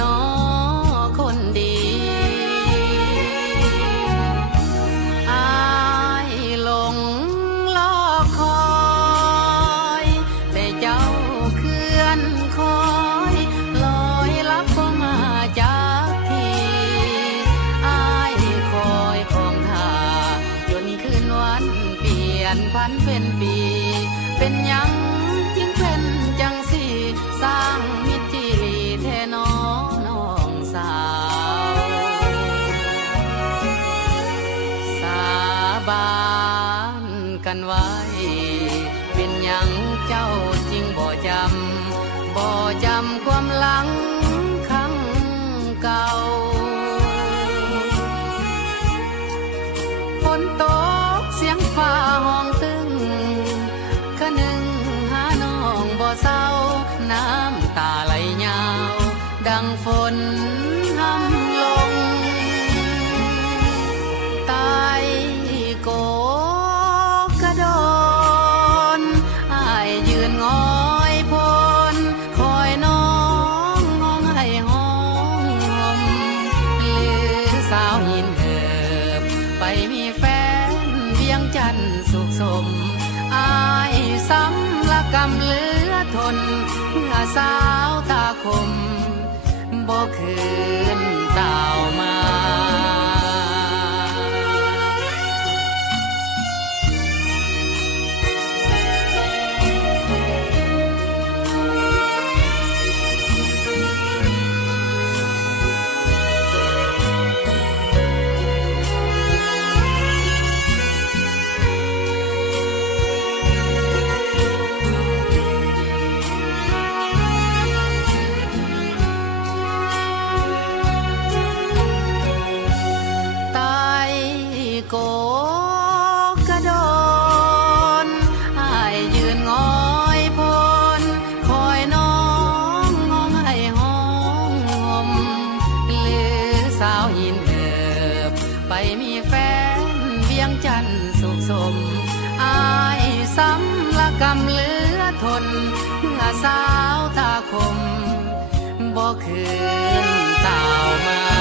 นอคนดีอายหลงลอกคอยแต่เจ้าเคลื่อนคอยลอยลับก็มาจากทีอายคอยของท่าจนคืนวันเปลี่ยนพันเป็นปีเป็นยังจึงเป็นจังสี่สร้างมิตรจิลีแท้น้องสาวสาบานกันไว้เป็นยังเจ้าจริงบ่จำความหลังครั้งเก่าฝนตกเสียงฟ้าห้องตึงคะนึงหาน้องบ่เศร้าน้ำตาไหลยาวดังฝนห้ำลงใต้โกกระโดนอ้ายยืนงอยพลคอยน้องห้องให้ห้องห่มหรือสาวหินเหิบไปมีแฟนเวียงจันทน์สุขสมอายซ้ำละกำเหลือทนเมื่อสาวตาคมบ่คืนเต่ามาโกกระโดนอ้ายยืนงอยพลคอยน้องห้องให้ห้องห่มหรือสาวหินเหิบไปมีแฟนเวียงจันทน์สุขสมอ้ายซ้ำละกำเหลือทนเมื่อสาวตาคมบ่คืนเต่ามา